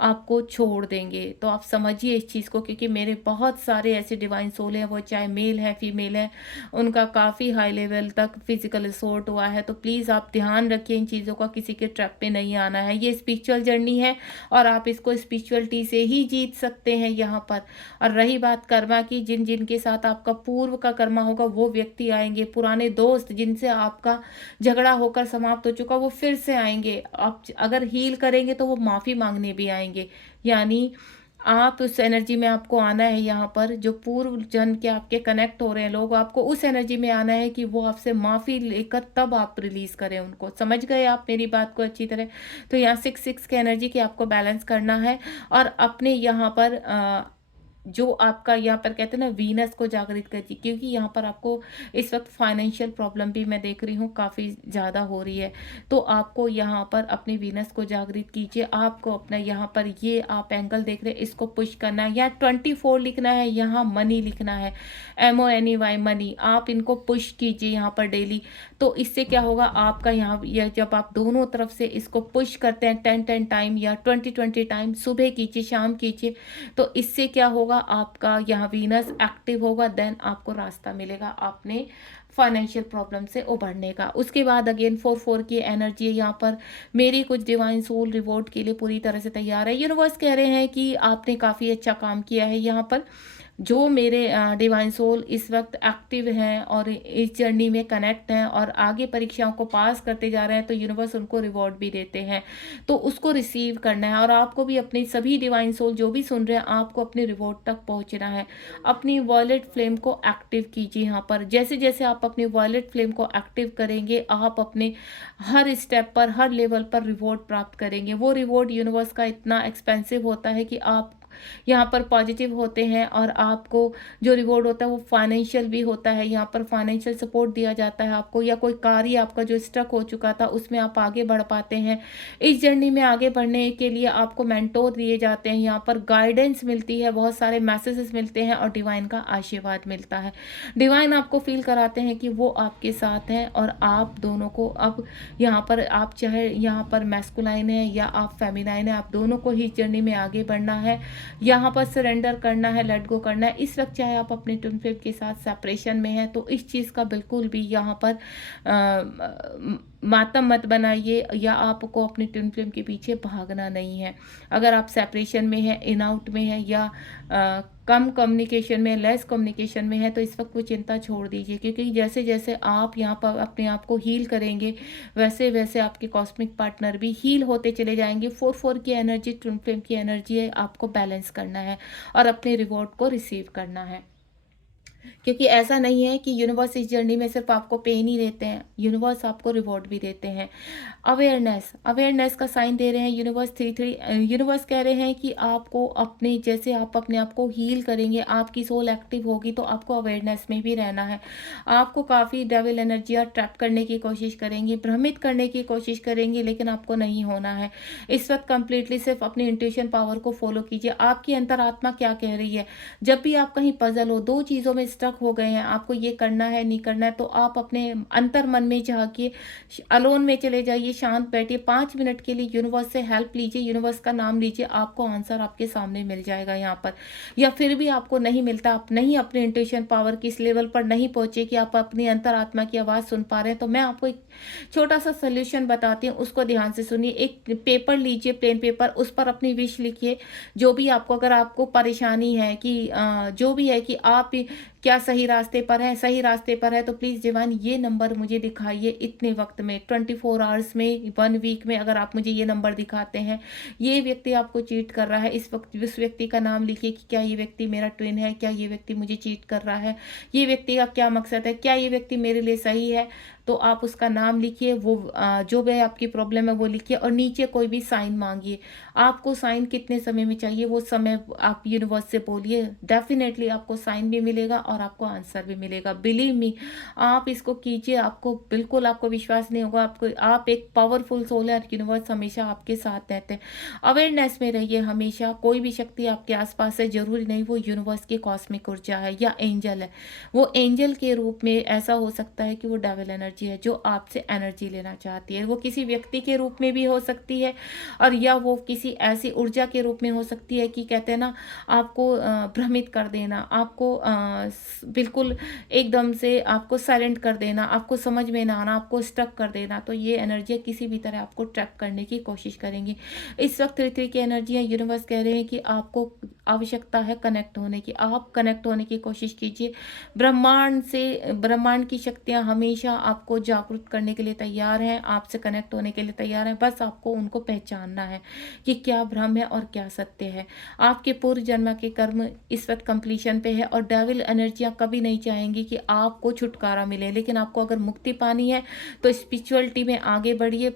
आपको छोड़ देंगे। तो आप समझिए इस चीज़ को, क्योंकि मेरे बहुत सारे ऐसे डिवाइन सोल हैं, वो चाहे मेल हैं, फीमेल हैं, उनका काफ़ी हाई लेवल तक फिज़िकल असॉल्ट हुआ है। तो प्लीज़ आप ध्यान रखिए इन चीज़ों का, किसी के ट्रैप पे नहीं आना है। ये स्पिरिचुअल जर्नी है और आप इसको स्पिरिचुअलिटी से ही जीत सकते हैं यहाँ पर। और रही बात कर्मा की, जिन के साथ आपका पूर्व का कर्मा होगा वो व्यक्ति आएँगे। पुराने दोस्त जिनसे आपका झगड़ा होकर समाप्त हो चुका, वो फिर से आएँगे। आप अगर हील करेंगे तो वो माफ़ी माँगने भी आएँगे। यानी आप उस एनर्जी में आपको आना है यहाँ पर, जो पूर्व जन्म के आपके कनेक्ट हो रहे हैं लोग, आपको उस एनर्जी में आना है कि वो आपसे माफ़ी लेकर तब आप रिलीज़ करें उनको। समझ गए आप मेरी बात को अच्छी तरह? तो यहाँ 6-6 की एनर्जी की आपको बैलेंस करना है और अपने यहाँ पर जो आपका यहाँ पर कहते हैं ना, वीनस को जागृत कीजिए, क्योंकि यहाँ पर आपको इस वक्त फाइनेंशियल प्रॉब्लम भी मैं देख रही हूँ काफ़ी ज़्यादा हो रही है। तो आपको यहाँ पर अपनी वीनस को जागृत कीजिए। आपको अपना यहाँ पर ये आप एंगल देख रहे हैं, इसको पुश करना है। यहाँ 24 लिखना है, यहाँ मनी लिखना है, MONEY मनी। आप इनको पुश कीजिए यहाँ पर डेली। तो इससे क्या होगा, आपका यहाँ यह जब आप दोनों तरफ से इसको पुश करते हैं 10-10 टाइम या 20-20 टाइम, सुबह कीजिए, शाम कीजिए, तो इससे क्या होगा, आपका यहाँ वीनस एक्टिव होगा। देन आपको रास्ता मिलेगा आपने फाइनेंशियल प्रॉब्लम से उभरने का। उसके बाद अगेन 4-4 की एनर्जी है यहाँ पर। मेरी कुछ डिवाइन सोल रिवॉर्ड के लिए पूरी तरह से तैयार है। यूनिवर्स कह रहे हैं कि आपने काफ़ी अच्छा काम किया है यहाँ पर। जो मेरे डिवाइन सोल इस वक्त एक्टिव हैं और इस जर्नी में कनेक्ट हैं और आगे परीक्षाओं को पास करते जा रहे हैं, तो यूनिवर्स उनको रिवॉर्ड भी देते हैं। तो उसको रिसीव करना है और आपको भी अपनी सभी डिवाइन सोल जो भी सुन रहे हैं, आपको अपने रिवॉर्ड तक पहुंचना है। अपनी वॉयलेट फ्लेम को एक्टिव कीजिए यहाँ पर। जैसे जैसे आप अपनी वॉयलेट फ्लेम को एक्टिव करेंगे, आप अपने हर स्टेप पर, हर लेवल पर रिवॉर्ड प्राप्त करेंगे। वो रिवॉर्ड यूनिवर्स का इतना एक्सपेंसिव होता है कि आप यहाँ पर पॉजिटिव होते हैं और आपको जो रिवॉर्ड होता है वो फाइनेंशियल भी होता है। यहाँ पर फाइनेंशियल सपोर्ट दिया जाता है आपको, या कोई कार्य आपका जो स्टक हो चुका था उसमें आप आगे बढ़ पाते हैं। इस जर्नी में आगे बढ़ने के लिए आपको मेंटोर दिए जाते हैं, यहाँ पर गाइडेंस मिलती है, बहुत सारे मैसेजेस मिलते हैं और डिवाइन का आशीर्वाद मिलता है। डिवाइन आपको फील कराते हैं कि वो आपके साथ हैं और आप दोनों को अब यहाँ पर, आप चाहे यहाँ पर मैस्कुलाइन है या आप फेमिनाइन है, आप दोनों को ही जर्नी में आगे बढ़ना है। यहाँ पर सरेंडर करना है, लेट गो करना है। इस वक्त चाहे आप अपने ट्विन फ्लेम के साथ सेपरेशन में हैं, तो इस चीज़ का बिल्कुल भी यहाँ पर मातम मत बनाइए, या आपको अपने ट्विन फ्लेम के पीछे भागना नहीं है। अगर आप सेपरेशन में हैं, इन आउट में हैं, या कम कम्युनिकेशन में, लेस कम्युनिकेशन में है, तो इस वक्त वो चिंता छोड़ दीजिए, क्योंकि जैसे जैसे आप यहाँ पर अपने आप को हील करेंगे, वैसे वैसे आपके कॉस्मिक पार्टनर भी हील होते चले जाएंगे। 4-4 की एनर्जी ट्विन फ्लेम की एनर्जी है, आपको बैलेंस करना है और अपने रिवॉर्ड को रिसीव करना है। क्योंकि ऐसा नहीं है कि यूनिवर्स इस जर्नी में सिर्फ आपको पेन ही देते हैं, यूनिवर्स आपको रिवॉर्ड भी देते हैं। अवेयरनेस, अवेयरनेस का साइन दे रहे हैं यूनिवर्स 3-3। यूनिवर्स कह रहे हैं कि आपको अपने, जैसे आप अपने आप को हील करेंगे, आपकी सोल एक्टिव होगी, तो आपको अवेयरनेस में भी रहना है। आपको काफ़ी डेविल एनर्जियाँ ट्रैप करने की कोशिश करेंगी, भ्रमित करने की कोशिश करेंगी, लेकिन आपको नहीं होना है। इस वक्त कंप्लीटली सिर्फ अपनी इंट्यूशन पावर को फॉलो कीजिए। आपकी अंतरात्मा क्या कह रही है, जब भी आप कहीं पजल हो, दो चीज़ों में स्टक हो गए हैं, आपको ये करना है नहीं करना है, तो आप अपने अंतर मन में झाँकिए, अलोन में चले जाइए, शांत बैठिए, 5 मिनट के लिए यूनिवर्स से हेल्प लीजिए, यूनिवर्स का नाम लीजिए, आपको आंसर आपके सामने मिल जाएगा यहाँ पर। या फिर भी आपको नहीं मिलता, आप नहीं अपने इंट्यूशन पावर की इस लेवल पर नहीं पहुंचे कि आप अपनी अंतरात्मा की आवाज़ सुन पा रहे हैं, तो मैं आपको एक छोटा सा सोल्यूशन बताती हूँ, उसको ध्यान से सुनिए। एक पेपर लीजिए, प्लेन पेपर, उस पर अपनी विश लिखिए, जो भी आपको, अगर आपको परेशानी है कि जो भी है कि आप क्या सही रास्ते पर है, सही रास्ते पर है, तो प्लीज़ डिवाइन ये नंबर मुझे दिखाइए इतने वक्त में, 24 आवर्स में, 1 वीक में, अगर आप मुझे ये नंबर दिखाते हैं, ये व्यक्ति आपको चीट कर रहा है, इस वक्त उस व्यक्ति का नाम लिखिए कि क्या ये व्यक्ति मेरा ट्विन है, क्या ये व्यक्ति मुझे चीट कर रहा है, ये व्यक्ति का क्या मकसद है, क्या ये व्यक्ति मेरे लिए सही है। तो आप उसका नाम लिखिए, वो जो भी आपकी प्रॉब्लम है वो लिखिए और नीचे कोई भी साइन माँगिए। आपको साइन कितने समय में चाहिए वो समय आप यूनिवर्स से बोलिए, डेफ़िनेटली आपको साइन भी मिलेगा और आपको आंसर भी मिलेगा। बिलीव मी, आप इसको कीजिए, आपको बिल्कुल आपको विश्वास नहीं होगा, आपको आप एक पावरफुल सोल है और यूनिवर्स हमेशा आपके साथ रहते हैं। अवेयरनेस में रहिए हमेशा, कोई भी शक्ति आपके आस-पास है, ज़रूरी नहीं वो यूनिवर्स की कॉस्मिक ऊर्जा है या एंजल है। वो एंजल के रूप में ऐसा हो सकता है कि वो डेविल एनर्जी है जो आपसे एनर्जी लेना चाहती है। वो किसी व्यक्ति के रूप में भी हो सकती है और या वो किसी ऐसी ऊर्जा के रूप में हो सकती है कि कहते हैं ना, आपको भ्रमित कर देना, आपको बिल्कुल एकदम से आपको साइलेंट कर देना, आपको समझ में ना आना, आपको स्टक कर देना। तो ये एनर्जी किसी भी तरह आपको ट्रैप करने की कोशिश करेंगी। इस वक्त तरीके की एनर्जियाँ यूनिवर्स कह रहे हैं कि आपको आवश्यकता है कनेक्ट होने की। आप कनेक्ट होने की कोशिश कीजिए ब्रह्मांड से। ब्रह्मांड की शक्तियाँ हमेशा आपको जागरूक करने के लिए तैयार हैं, आपसे कनेक्ट होने के लिए तैयार हैं। बस आपको उनको पहचानना है कि क्या भ्रम है और क्या सत्य है। आपके पूर्व जन्म के कर्म इस वक्त कंप्लीशन पे है और डेविल एनर्जियाँ कभी नहीं चाहेंगी कि आपको छुटकारा मिले। लेकिन आपको अगर मुक्ति पानी है तो स्पिरिचुअलिटी में आगे बढ़िए,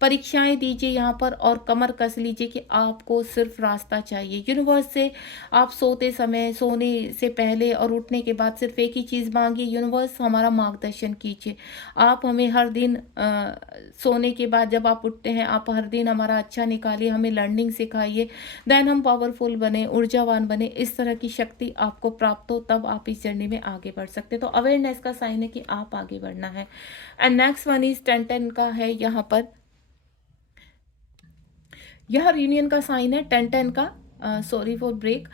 परीक्षाएँ दीजिए यहाँ पर और कमर कस लीजिए कि आपको सिर्फ रास्ता चाहिए। यूनिवर्स से आप सोते समय, सोने से पहले और उठने के बाद सिर्फ एक ही चीज़ माँगिए, यूनिवर्स हमारा मार्गदर्शन कीजिए। आप हमें हर दिन सोने के बाद जब आप उठते हैं, आप हर दिन हमारा अच्छा निकालिए, हमें लर्निंग सिखाइए, देन हम पावरफुल बने, ऊर्जावान बने। इस तरह की शक्ति आपको प्राप्त हो, तब आप इस जर्नी में आगे बढ़ सकते हैं। तो अवेयरनेस का साइन है कि आप आगे बढ़ना है। एंड नेक्स्ट वन इज़ 10-10 का है यहाँ पर। यह रियूनियन का साइन है 10-10 का। Sorry for break.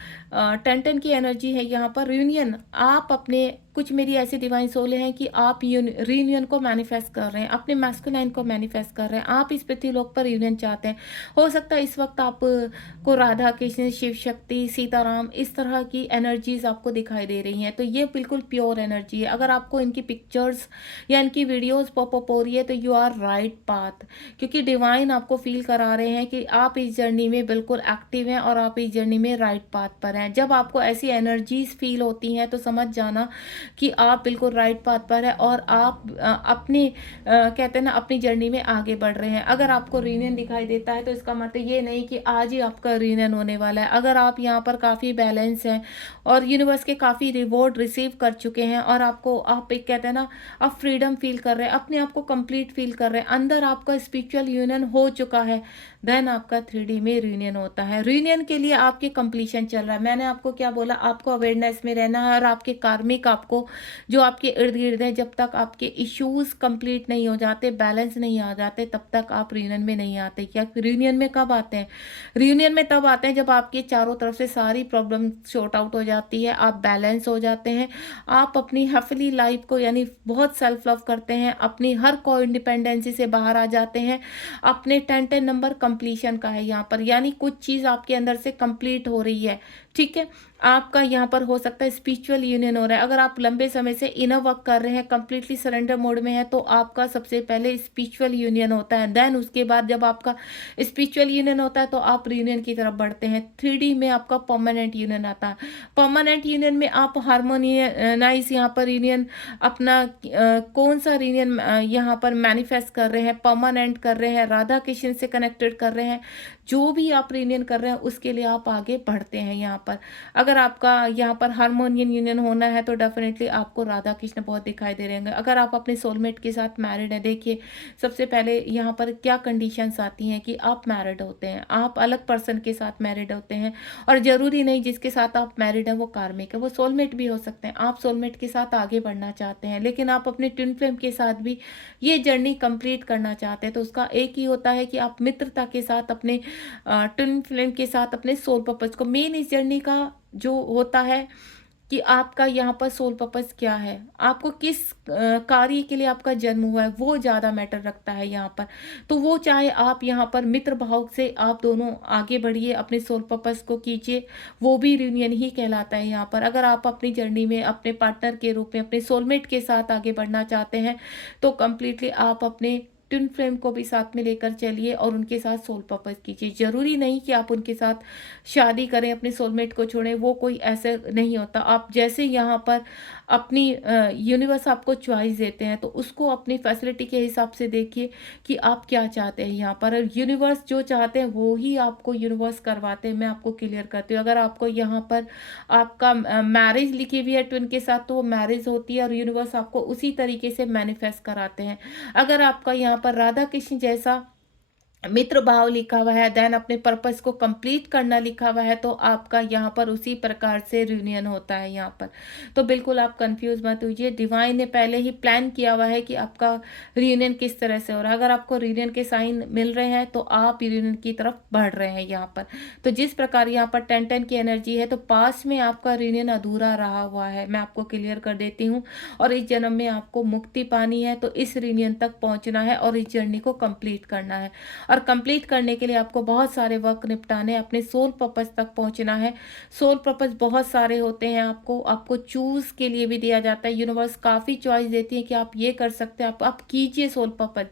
10-10 की एनर्जी है यहाँ पर। रियूनियन, आप अपने कुछ मेरी ऐसी डिवाइन सोल हैं कि आप रियूनियन को मैनिफेस्ट कर रहे हैं, अपने मैस्कुलाइन को मैनिफेस्ट कर रहे हैं, आप इस पृथ्वीलोक पर रियूनियन चाहते हैं। हो सकता है इस वक्त आप को राधा कृष्ण, शिव शक्ति, सीताराम इस तरह की एनर्जीज आपको दिखाई दे रही हैं। तो ये बिल्कुल प्योर एनर्जी है। अगर आपको इनकी पिक्चर्स या इनकी वीडियोस पॉप अप हो रही है तो यू आर राइट पाथ, क्योंकि डिवाइन आपको फील करा रहे हैं कि आप इस जर्नी में बिल्कुल एक्टिव हैं और आप इस जर्नी में राइट पाथ पर हैं। जब आपको ऐसी एनर्जीज फील होती हैं तो समझ जाना कि आप बिल्कुल राइट पाथ पर है और आप अपने कहते हैं ना, अपनी जर्नी में आगे बढ़ रहे हैं। अगर आपको रीयूनियन दिखाई देता है तो इसका मतलब ये नहीं कि आज ही आपका रीयूनियन होने वाला है। अगर आप यहाँ पर काफ़ी बैलेंस हैं और यूनिवर्स के काफ़ी रिवॉर्ड रिसीव कर चुके हैं और आप एक कहते हैं ना, आप फ्रीडम फील कर रहे हैं, अपने आप को कंप्लीट फील कर रहे हैं, अंदर आपका स्पिरिचुअल यूनियन हो चुका है, देन आपका 3D में रीयूनियन होता है। रीयूनियन के लिए आपके कंप्लीशन चल रहा है। मैंने आपको क्या बोला, आपको अवेयरनेस में रहना है और आपके कार्मिक आपको जो आपके इर्द गिर्द है, जब तक आपके इश्यूज कंप्लीट नहीं हो जाते, बैलेंस नहीं आ जाते, तब तक आप रीयूनियन में नहीं आते। क्या रीयूनियन में कब आते हैं? रीयूनियन में तब आते हैं जब आपके चारों तरफ से सारी प्रॉब्लम सॉर्ट आउट हो जाती है, आप बैलेंस हो जाते हैं, आप अपनी हैप्पीली लाइफ को यानी बहुत सेल्फ लव करते हैं, अपनी हर को इंडिपेंडेंसी से बाहर आ जाते हैं। अपने 10-10 नंबर कंप्लीशन का है यहाँ पर, यानी कुछ चीज़ आपके अंदर से कंप्लीट हो रही है। ठीक है, आपका यहाँ पर हो सकता है स्पिरिचुअल यूनियन हो रहा है। अगर आप लंबे समय से इनर वर्क कर रहे हैं, कंप्लीटली सरेंडर मोड में है, तो आपका सबसे पहले स्पिरिचुअल यूनियन होता है। देन उसके बाद जब आपका स्पिरिचुअल यूनियन होता है तो आप रीयूनियन की तरफ बढ़ते हैं। 3D में आपका परमानेंट यूनियन आता है। परमानेंट यूनियन में आप हार्मोनियनाइज यहाँ पर यूनियन अपना कौन सा यूनियन यहाँ पर मैनिफेस्ट कर रहे हैं, परमानेंट कर रहे हैं, राधा कृष्ण से कनेक्टेड कर रहे हैं, जो भी आप यूनियन कर रहे हैं उसके लिए आप आगे बढ़ते हैं यहाँ पर। अगर आपका यहाँ पर हार्मोनियन यूनियन होना है तो डेफिनेटली आपको राधा कृष्ण बहुत दिखाई दे रहे हैं। अगर आप अपने सोलमेट के साथ मैरिड हैं, देखिए सबसे पहले यहाँ पर क्या कंडीशंस आती हैं कि आप मैरिड होते हैं, आप अलग पर्सन के साथ मैरिड होते हैं और ज़रूरी नहीं जिसके साथ आप मैरिड हैं वो कार्मिक है, वो सोलमेट भी हो सकते हैं। आप सोलमेट के साथ आगे बढ़ना चाहते हैं लेकिन आप अपने ट्विन फ्लेम के साथ भी ये जर्नी कंप्लीट करना चाहते हैं, तो उसका एक ही होता है कि आप मित्रता के साथ अपने ट्विन फ्लेम के साथ अपने सोल पर्पस को, मेन इस जर्नी का जो होता है कि आपका यहाँ पर सोल पर्पस क्या है, आपको किस कार्य के लिए आपका जन्म हुआ है, वो ज़्यादा मैटर रखता है यहाँ पर। तो वो चाहे आप यहाँ पर मित्र भाव से आप दोनों आगे बढ़िए, अपने सोल पर्पस को कीजिए, वो भी रियूनियन ही कहलाता है यहाँ पर। अगर आप अपनी जर्नी में अपने पार्टनर के रूप में अपने सोलमेट के साथ आगे बढ़ना चाहते हैं तो कम्प्लीटली आप अपने ट्विन फ्लेम को भी साथ में लेकर चलिए और उनके साथ सोल पर्पस कीजिए। ज़रूरी नहीं कि आप उनके साथ शादी करें, अपने सोलमेट को छोड़ें, वो कोई ऐसे नहीं होता। आप जैसे यहाँ पर अपनी यूनिवर्स आपको चॉइस देते हैं, तो उसको अपनी फैसिलिटी के हिसाब से देखिए कि आप क्या चाहते हैं यहाँ पर। और यूनिवर्स जो चाहते हैं वो ही आपको यूनिवर्स करवाते हैं, मैं आपको क्लियर करती हूँ। अगर आपको यहाँ पर आपका मैरिज लिखी हुई है ट्विन के साथ, तो वो मैरिज होती है और यूनिवर्स आपको उसी तरीके से मैनिफेस्ट कराते हैं। अगर आपका यहाँ पर राधा कृष्ण जैसा मित्र भाव लिखा हुआ है, देन अपने पर्पस को कंप्लीट करना लिखा हुआ है, तो आपका यहाँ पर उसी प्रकार से रियूनियन होता है यहाँ पर। तो बिल्कुल आप कंफ्यूज मत होइए, डिवाइन ने पहले ही प्लान किया हुआ है कि आपका रियूनियन किस तरह से हो रहा है। अगर आपको रियूनियन के साइन मिल रहे हैं तो आप रियूनियन की तरफ बढ़ रहे हैं यहाँ पर। तो जिस प्रकार यहाँ पर 10-10 की एनर्जी है, तो पास्ट में आपका रियूनियन अधूरा रहा हुआ है, मैं आपको क्लियर कर देती हूँ। और इस जन्म में आपको मुक्ति पानी है, तो इस रियूनियन तक पहुँचना है और इस जर्नी को कंप्लीट करना है। और कंप्लीट करने के लिए आपको बहुत सारे वर्क निपटाने, अपने सोल पर्पस तक पहुंचना है। सोल पर्पस बहुत सारे होते हैं, आपको आपको चूज के लिए भी दिया जाता है। यूनिवर्स काफ़ी चॉइस देती है कि आप ये कर सकते हैं, आप कीजिए सोल पर्पस।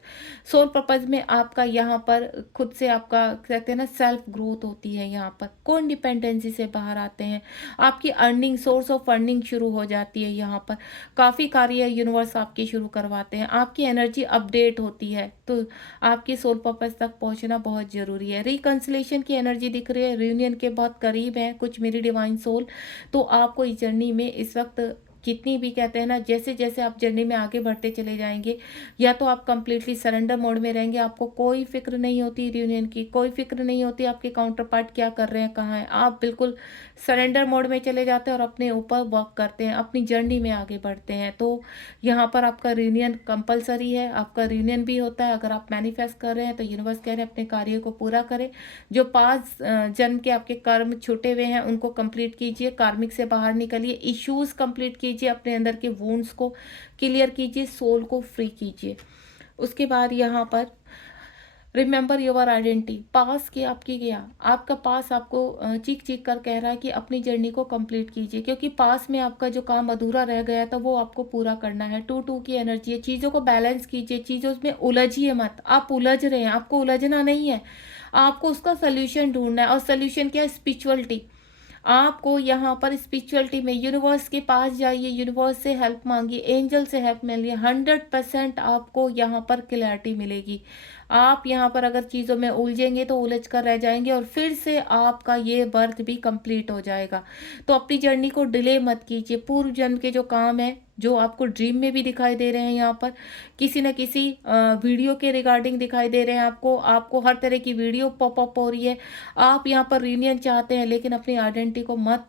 सोल पर्पस में आपका यहाँ पर खुद से आपका कहते हैं ना सेल्फ ग्रोथ होती है, यहाँ पर को इंडिपेंडेंसी से बाहर आते हैं, आपकी अर्निंग, सोर्स ऑफ अर्निंग शुरू हो जाती है। यहाँ पर काफ़ी कार्य यूनिवर्स आपके शुरू करवाते हैं, आपकी एनर्जी अपडेट होती है। तो आपके सोल पर्पस तक पहुंचना बहुत ज़रूरी है। रिकंसिलेशन की एनर्जी दिख रही है, रियूनियन के बहुत करीब है कुछ मेरी डिवाइन सोल। तो आपको इस जर्नी में इस वक्त जितनी भी कहते हैं ना, जैसे जैसे आप जर्नी में आगे बढ़ते चले जाएंगे, या तो आप कंप्लीटली सरेंडर मोड में रहेंगे, आपको कोई फिक्र नहीं होती रियूनियन की, कोई फिक्र नहीं होती आपके काउंटर पार्ट क्या कर रहे हैं, कहाँ हैं। आप बिल्कुल सरेंडर मोड में चले जाते हैं और अपने ऊपर वर्क करते हैं, अपनी जर्नी में आगे बढ़ते हैं। तो यहाँ पर आपका रियूनियन कंपलसरी है, आपका रियूनियन भी होता है। अगर आप मैनिफेस्ट कर रहे हैं तो यूनिवर्स कह रहे हैं अपने कार्य को पूरा करें। जो 5 जन्म के आपके कर्म छूटे हुए हैं उनको कंप्लीट कीजिए, कार्मिक से बाहर निकलिए, इश्यूज कंप्लीट कीजिए, अपने अंदर के वुंड्स को क्लियर कीजिए, सोल को फ्री कीजिए। उसके बाद यहाँ पर रिमेंबर योर आइडेंटिटी। पास की आपकी गया, आपका पास आपको चीख चीख कर कह रहा है कि अपनी जर्नी को कंप्लीट कीजिए, क्योंकि पास में आपका जो काम अधूरा रह गया था वो आपको पूरा करना है। 2-2 की एनर्जी है, चीज़ों को बैलेंस कीजिए, चीज़ों में उलझिए मत। आप उलझ रहे हैं, आपको उलझना नहीं है, आपको उसका सोल्यूशन ढूंढना है। और सोल्यूशन क्या है? स्पिरिचुअलिटी। आपको यहाँ पर स्पिरिचुअलिटी में यूनिवर्स के पास जाइए, यूनिवर्स से हेल्प मांगिए, एंजल से हेल्प मिलिए, 100% आपको यहाँ पर क्लैरिटी मिलेगी। आप यहाँ पर अगर चीज़ों में उलझेंगे तो उलझ कर रह जाएंगे और फिर से आपका ये बर्थ भी कंप्लीट हो जाएगा। तो अपनी जर्नी को डिले मत कीजिए। पूर्व जन्म के जो काम है, जो आपको ड्रीम में भी दिखाई दे रहे हैं, यहाँ पर किसी न किसी वीडियो के रिगार्डिंग दिखाई दे रहे हैं, आपको आपको हर तरह की वीडियो पॉपअप हो रही है। आप यहाँ पर रीयूनियन चाहते हैं, लेकिन अपनी आइडेंटिटी को मत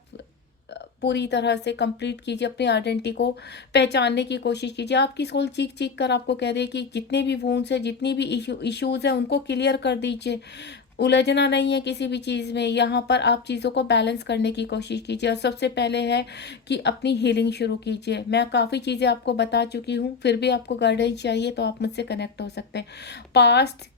पूरी तरह से कंप्लीट कीजिए, अपनी आइडेंटिटी को पहचानने की कोशिश कीजिए। आपकी सोल चीख चीख कर आपको कह रही है कि जितने भी वुंड्स हैं, जितनी भी इश्यूज हैं, उनको क्लियर कर दीजिए। उलझना नहीं है किसी भी चीज़ में, यहाँ पर आप चीज़ों को बैलेंस करने की कोशिश कीजिए। और सबसे पहले है कि अपनी हीलिंग शुरू कीजिए। मैं काफ़ी चीज़ें आपको बता चुकी हूँ, फिर भी आपको गाइडेंस चाहिए तो आप मुझसे कनेक्ट हो सकते हैं। पास्ट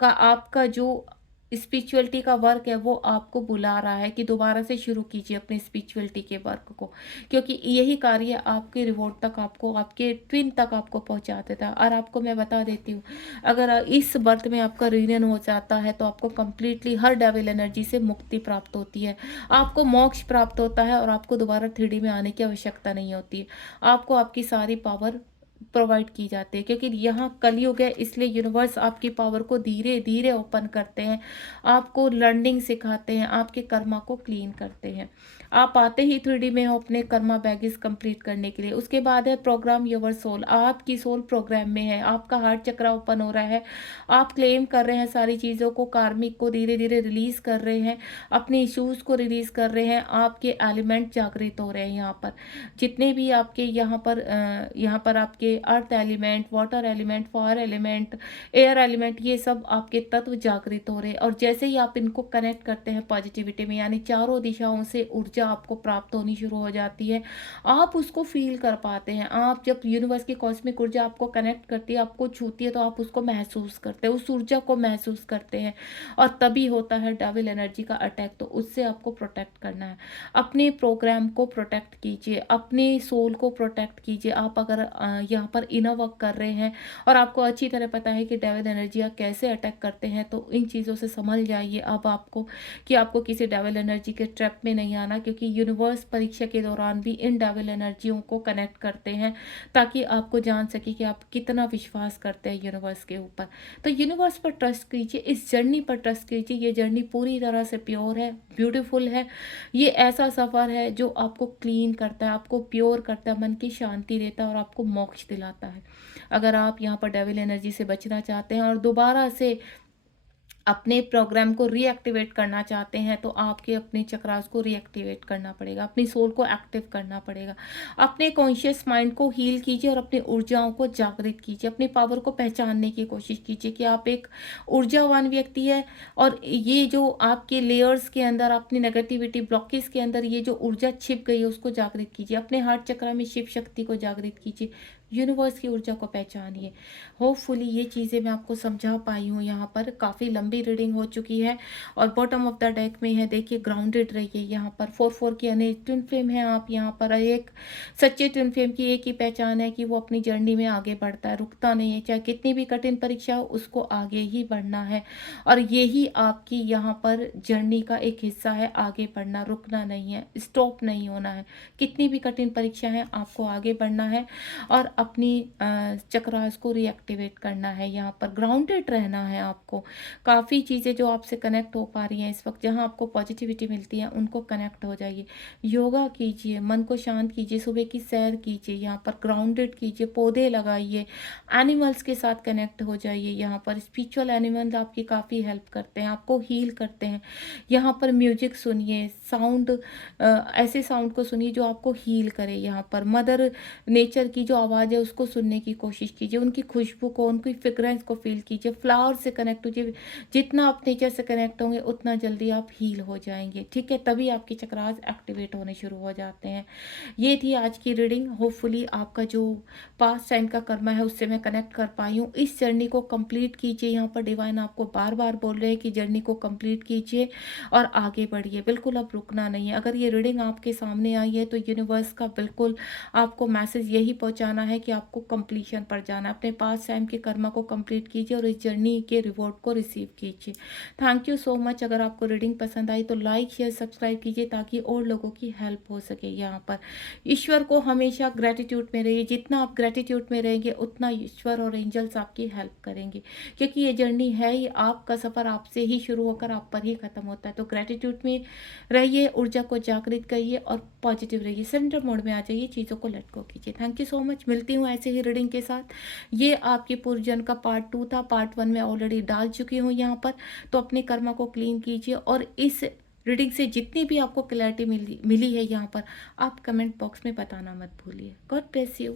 का आपका जो स्पिरिचुअलिटी का वर्क है वो आपको बुला रहा है कि दोबारा से शुरू कीजिए अपने स्पिरिचुअलिटी के वर्क को, क्योंकि यही कार्य आपके रिवॉर्ड तक, आपको आपके ट्विन तक आपको पहुंचा देता है। और आपको मैं बता देती हूँ, अगर इस बर्थ में आपका रियूनियन हो जाता है तो आपको कंप्लीटली हर डेविल एनर्जी से मुक्ति प्राप्त होती है, आपको मोक्ष प्राप्त होता है और आपको दोबारा 3D में आने की आवश्यकता नहीं होती है। आपको आपकी सारी पावर प्रोवाइड की जाती है, क्योंकि यहाँ कलयुग है, इसलिए यूनिवर्स आपकी पावर को धीरे धीरे ओपन करते हैं, आपको लर्निंग सिखाते हैं, आपके कर्मा को क्लीन करते हैं। आप आते ही 3D में हो अपने कर्मा बैगेज कंप्लीट करने के लिए। उसके बाद है प्रोग्राम योर सोल। आपकी सोल प्रोग्राम में है, आपका हार्ट चक्र ओपन हो रहा है, आप क्लेम कर रहे हैं सारी चीज़ों को, कार्मिक को धीरे धीरे रिलीज कर रहे हैं, अपने इश्यूज को रिलीज कर रहे हैं, आपके एलिमेंट जागृत हो रहे हैं। यहाँ पर जितने भी आपके यहाँ पर आपके earth element, water element, fire element, air element, ये सब आपके तत्व जागृत हो रहे हैं। और जैसे ही आप इनको कनेक्ट करते हैं पॉजिटिविटी में, यानी चारों दिशाओं से ऊर्जा आपको प्राप्त होनी शुरू हो जाती है, आप उसको फील कर पाते हैं। आप जब यूनिवर्स की कॉस्मिक ऊर्जा आपको कनेक्ट करती है, आपको छूती है, तो आप उसको महसूस करते हैं, उस ऊर्जा को महसूस करते हैं। और तभी होता है डेविल एनर्जी का अटैक। तो उससे आपको प्रोटेक्ट करना है, अपने प्रोग्राम को प्रोटेक्ट कीजिए, अपने सोल को प्रोटेक्ट कीजिए। आप अगर यहाँ पर इनर वर्क कर रहे हैं और आपको अच्छी तरह पता है कि डेविल एनर्जियाँ कैसे अटैक करते हैं, तो इन चीज़ों से संभल जाइए अब आपको, कि आपको किसी डेविल एनर्जी के ट्रैप में नहीं आना, क्योंकि यूनिवर्स परीक्षा के दौरान भी इन डेविल एनर्जियों को कनेक्ट करते हैं ताकि आपको जान सके कि आप कितना विश्वास करते हैं यूनिवर्स के ऊपर। तो यूनिवर्स पर ट्रस्ट कीजिए, इस जर्नी पर ट्रस्ट कीजिए। ये जर्नी पूरी तरह से प्योर है, ब्यूटीफुल है। ये ऐसा सफ़र है जो आपको क्लीन करता है, आपको प्योर करता है, मन की शांति देता है और आपको मोक्ष दिलाता है। अगर आप यहाँ पर डेविल एनर्जी से बचना चाहते हैं और दोबारा से अपने प्रोग्राम को रीएक्टिवेट करना चाहते हैं, तो आपके अपने चक्रास को रीएक्टिवेट करना पड़ेगा, अपनी सोल को एक्टिव करना पड़ेगा। अपने कॉन्शियस माइंड को हील कीजिए और अपनी ऊर्जाओं को जागृत कीजिए, अपनी पावर को पहचानने की कोशिश कीजिए कि आप एक ऊर्जावान व्यक्ति है और ये जो आपके लेयर्स के अंदर, अपनी नेगेटिविटी ब्लॉकेज के अंदर ये जो ऊर्जा छिप गई है उसको जागृत कीजिए। अपने हार्ट चक्र में शिव शक्ति को जागृत कीजिए, यूनिवर्स की ऊर्जा को पहचानिए। होपफुली ये चीज़ें मैं आपको समझा पाई हूँ। यहाँ पर काफ़ी लंबी रीडिंग हो चुकी है और बॉटम ऑफ द डेक में है, देखिए ग्राउंडेड रहिए। यहाँ पर 4-4 की यानी ट्विन फ्लेम है आप। यहाँ पर एक सच्चे ट्विन फ्लेम की एक ही पहचान है कि वो अपनी जर्नी में आगे बढ़ता है, रुकता नहीं है, चाहे कितनी भी कठिन परीक्षा हो उसको आगे ही बढ़ना है। और यही आपकी यहाँ पर जर्नी का एक हिस्सा है, आगे बढ़ना, रुकना नहीं है, स्टॉप नहीं होना है। कितनी भी कठिन परीक्षा है आपको आगे बढ़ना है और अपनी चक्रास को रीएक्टिवेट करना है। यहाँ पर ग्राउंडेड रहना है आपको। काफ़ी चीज़ें जो आपसे कनेक्ट हो पा रही हैं इस वक्त, जहाँ आपको पॉजिटिविटी मिलती है उनको कनेक्ट हो जाइए। योगा कीजिए, मन को शांत कीजिए, सुबह की सैर कीजिए, यहाँ पर ग्राउंडेड कीजिए, पौधे लगाइए, एनिमल्स के साथ कनेक्ट हो जाइए। यहाँ पर स्पिरिचुअल एनिमल्स आपकी काफ़ी हेल्प करते हैं, आपको हील करते हैं। यहाँ पर म्यूजिक सुनिए, साउंड, ऐसे साउंड को सुनिए जो आपको हील करे। यहाँ पर मदर नेचर की जो आवाज़ है उसको सुनने की कोशिश कीजिए, उनकी खुशबू को, उनकी फ्रेग्रेंस को फील कीजिए, फ्लावर से कनेक्ट कीजिए। जितना आप नेचर से कनेक्ट होंगे उतना जल्दी आप हील हो जाएंगे, ठीक है। तभी आपके चक्रास एक्टिवेट होने शुरू हो जाते हैं। ये थी आज की रीडिंग। होपफुली आपका जो पास्ट टाइम का कर्मा है उससे मैं कनेक्ट कर पाई हूँ। इस जर्नी को कंप्लीट कीजिए। यहाँ पर डिवाइन आपको बार बार बोल रहे हैं कि जर्नी को कंप्लीट कीजिए और आगे बढ़िए, बिल्कुल अब रुकना नहीं है। अगर ये रीडिंग आपके सामने आई है तो यूनिवर्स का बिल्कुल आपको मैसेज यही पहुंचाना है कि आपको कंप्लीशन पर जाना है। अपने पास टाइम के कर्मा को कंप्लीट कीजिए और इस जर्नी के रिवॉर्ड को रिसीव कीजिए। Thank you so much. अगर आपको रीडिंग पसंद आई तो लाइक शेयर सब्सक्राइब कीजिए ताकि और लोगों की हेल्प हो सके। यहाँ पर ईश्वर को हमेशा ग्रेटिट्यूड में रहिए। जितना आप ग्रेटिट्यूड में रहेंगे उतना ईश्वर और एंजल्स आपकी हेल्प करेंगे, क्योंकि ये जर्नी है ही, आपका सफ़र आपसे ही शुरू होकर आप पर ही खत्म होता है। तो ग्रेटिट्यूड में रहिए, ऊर्जा को जागृत करिए और पॉजिटिव रहिए, सरेंडर मोड में आ जाइए, चीज़ों को लेट गो कीजिए। Thank you so much. मिलती हूँ ऐसे ही रीडिंग के साथ। ये आपके पूर्वजन्म का पार्ट 2 था। पार्ट 1 में ऑलरेडी डाल चुकी हूँ यहाँ पर। तो अपने कर्मा को क्लीन कीजिए और इस रीडिंग से जितनी भी आपको क्लैरिटी मिली है यहाँ पर, आप कमेंट बॉक्स में बताना मत भूलिए। God bless you.